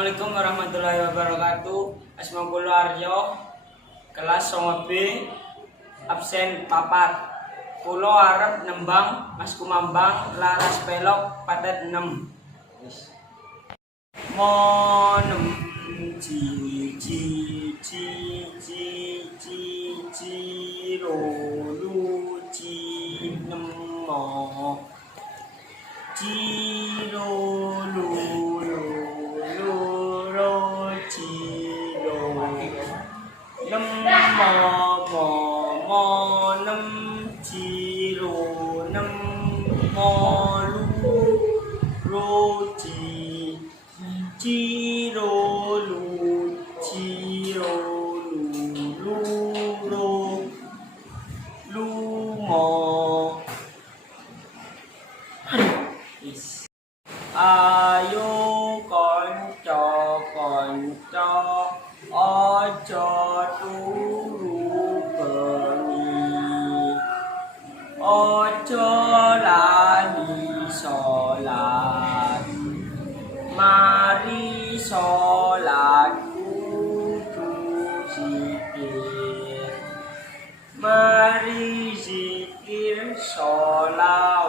Assalamualaikum warahmatullahi wabarakatuh. Asmaul Arjo, kelas 9B, absen papat. Kulo arep nembang Mas Kumambang laras pelok patet 6. Monem ci ci ci ci ci ci ro lu ci nemo ci ro lu năm mò năm chi rô năm mò lu rô chi rô lu chi rô lu rô lu mò ayo con cho cho cho la ni so la mari so la tu zikir mari zikir so la